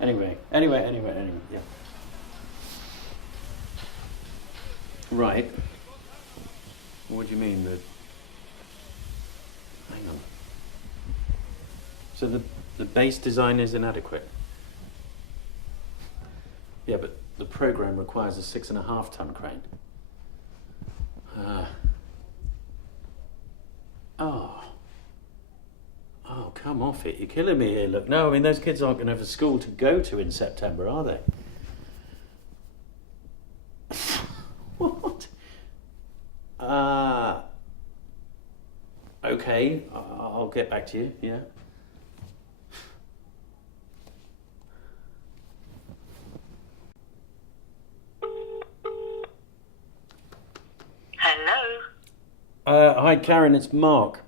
Anyway, yeah. Right. What do you mean that? Hang on. So the base design is inadequate? Yeah, but the program requires a 6.5 ton crane. Oh, come off it. You're killing me here. Look, no, I mean, those kids aren't going to have a school to go to in September, are they? What? Okay, I'll get back to you, yeah. Hello? Hi, Karen, it's Mark.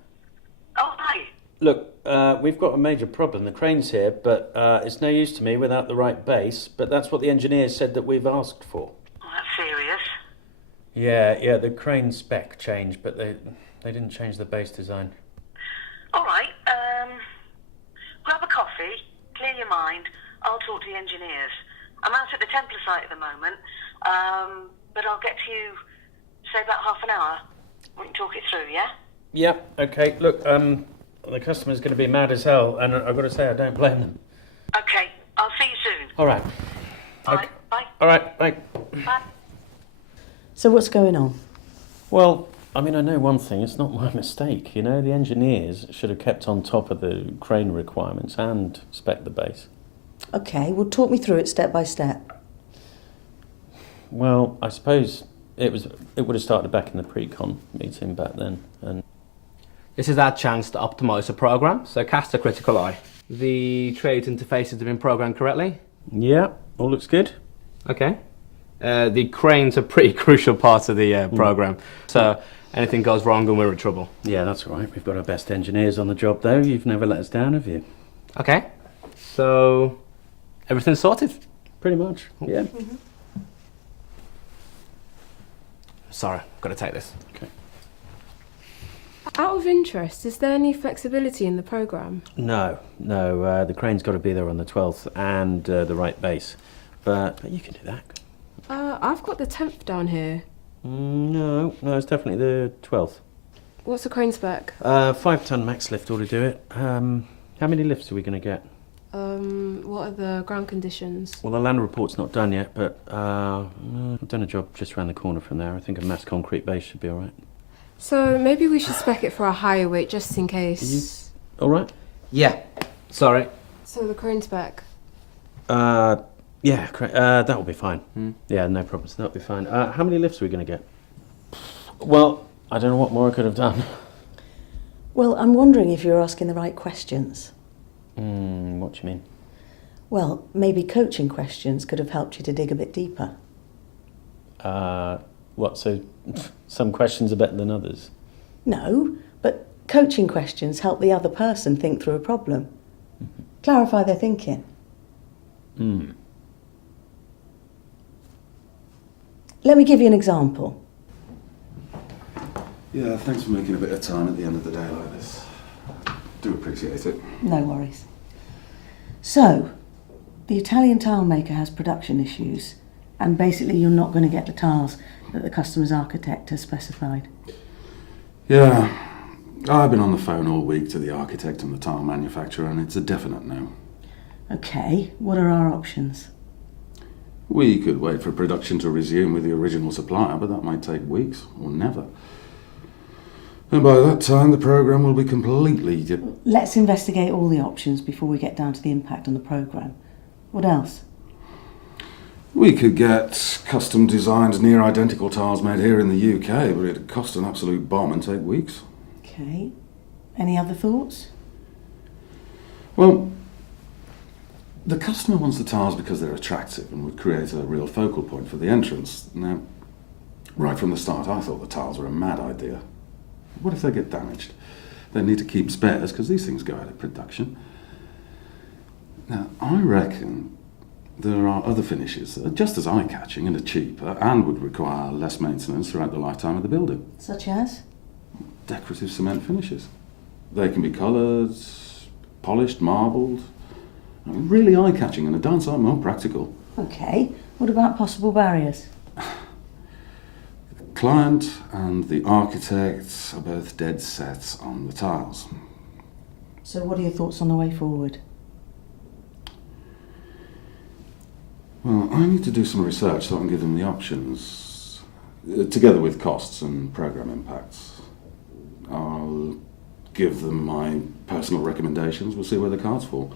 Oh, hi. Look, we've got a major problem. The crane's here, but it's no use to me without the right base, but that's what the engineers said that we've asked for. Oh, that's serious. Yeah, the crane spec changed, but they didn't change the base design. All right, grab a coffee, clear your mind. I'll talk to the engineers. I'm out at the Templar site at the moment, but I'll get to you, say, about half an hour. We can talk it through, yeah? Yeah, okay. Look, the customer's going to be mad as hell, and I've got to say, I don't blame them. Okay, I'll see you soon. All right. Bye. Okay. Bye. All right, bye. Bye. So what's going on? Well, I mean, I know one thing, it's not my mistake, you know? The engineers should have kept on top of the crane requirements and spec the base. Okay, well, talk me through it step by step. Well, I suppose it would have started back in the pre-con meeting back then, and This is our chance to optimise the program, so cast a critical eye. The trade interfaces have been programmed correctly? yeah, all looks good. Okay. The crane's a pretty crucial part of the program, so anything goes wrong and we're in trouble. Yeah, that's all right. We've got our best engineers on the job, though. You've never let us down, have you? Okay. So everything's sorted? Pretty much, yeah. Sorry, got to take this. Okay. Out of interest, is there any flexibility in the programme? No, the crane's got to be there on the 12th and the right base. But you can do that. I've got the 10th down here. No, it's definitely the 12th. What's the crane spec? 5 ton max lift ought to do it. How many lifts are we going to get? What are the ground conditions? Well, the land report's not done yet, but I've done a job just around the corner from there. I think a mass concrete base should be all right. So maybe we should spec it for a higher weight just in case. All right? Yeah. Sorry. So the crane spec? Yeah, that will be fine. Yeah, no problems. That'll be fine. How many lifts are we going to get? Well, I don't know what more I could have done. Well, I'm wondering if you're asking the right questions. What do you mean? Well, maybe coaching questions could have helped you to dig a bit deeper. What, so some questions are better than others? No, but coaching questions help the other person think through a problem. Clarify their thinking. Let me give you an example. Yeah, thanks for making a bit of time at the end of the day like this. Do appreciate it. No worries. So, the Italian tile maker has production issues, and basically you're not going to get the tiles that the customer's architect has specified. Yeah, I've been on the phone all week to the architect and the tile manufacturer, and it's a definite no. Okay, what are our options? We could wait for production to resume with the original supplier, but that might take weeks or never. And by that time, the programme will be completely... Let's investigate all the options before we get down to the impact on the programme. What else? We could get custom-designed, near-identical tiles made here in the UK, but it'd cost an absolute bomb and take weeks. Okay. Any other thoughts? Well, the customer wants the tiles because they're attractive and would create a real focal point for the entrance. Now, right from the start, I thought the tiles were a mad idea. What if they get damaged? They need to keep spares because these things go out of production. Now, I reckon there are other finishes that are just as eye-catching and are cheaper and would require less maintenance throughout the lifetime of the building. Such as? Decorative cement finishes. They can be coloured, polished, marbled. I mean, really eye-catching and a darn sight more practical. Okay, what about possible barriers? The client and the architect are both dead set on the tiles. So what are your thoughts on the way forward? Well, I need to do some research so I can give them the options, together with costs and programme impacts. I'll give them my personal recommendations. We'll see where the cards fall.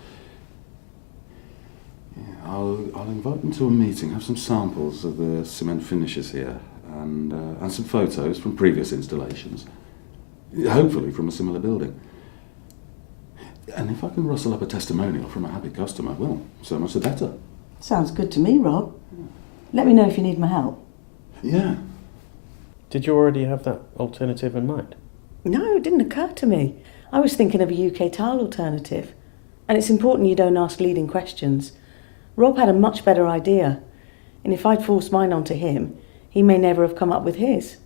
Yeah, I'll invite them to a meeting, have some samples of the cement finishes here, and some photos from previous installations, hopefully from a similar building. And if I can rustle up a testimonial from a happy customer, well, so much the better. Sounds good to me, Rob. Let me know if you need my help. Yeah. Did you already have that alternative in mind? No, it didn't occur to me. I was thinking of a UK tile alternative. And it's important you don't ask leading questions. Rob had a much better idea. And if I'd forced mine onto him, he may never have come up with his.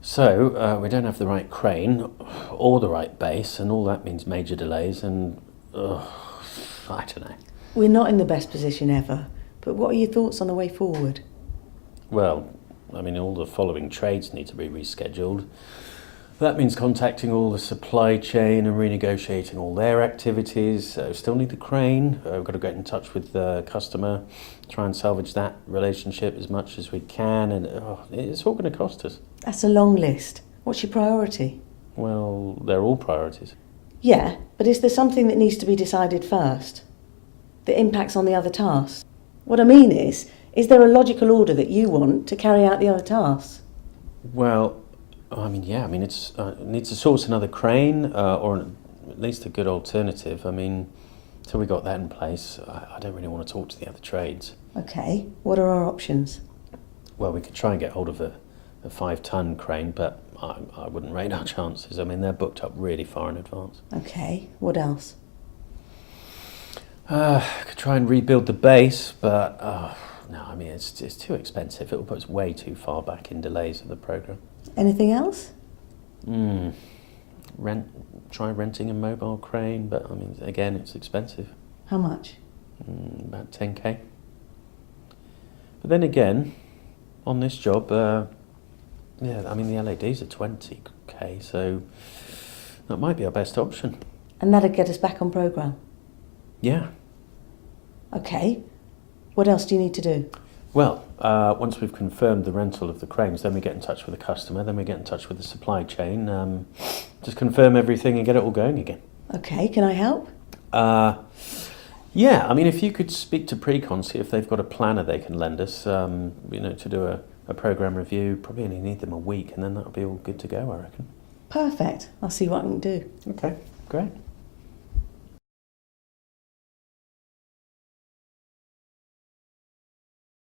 So, we don't have the right crane or the right base, and all that means major delays and, I don't know. We're not in the best position ever, but what are your thoughts on the way forward? Well, I mean, all the following trades need to be rescheduled. That means contacting all the supply chain and renegotiating all their activities. Still need the crane. We've got to get in touch with the customer, try and salvage that relationship as much as we can, and it's all going to cost us. That's a long list. What's your priority? Well, they're all priorities. Yeah, but is there something that needs to be decided first? That impacts on the other tasks? What I mean is there a logical order that you want to carry out the other tasks? Well, I mean, yeah, I mean, it needs to source another crane, or at least a good alternative. I mean, until we got that in place, I don't really want to talk to the other trades. Okay, what are our options? Well, we could try and get hold of a 5-ton crane, but I wouldn't rate our chances. I mean, they're booked up really far in advance. Okay, what else? Could try and rebuild the base, but no, I mean, it's too expensive. It will put us way too far back in delays of the programme. Anything else? Try renting a mobile crane, but I mean, again, it's expensive. How much? About 10k. But then again, on this job, yeah, I mean, the LADs are 20k, so that might be our best option. And that'd get us back on programme? Yeah. Okay. What else do you need to do? Well, once we've confirmed the rental of the cranes, then we get in touch with the customer, then we get in touch with the supply chain, just confirm everything and get it all going again. Okay, can I help? Yeah, I mean, if you could speak to Precon, see if they've got a planner they can lend us, to do a programme review. Probably only need them a week, and then that'll be all good to go, I reckon. Perfect. I'll see what I can do. Okay, great.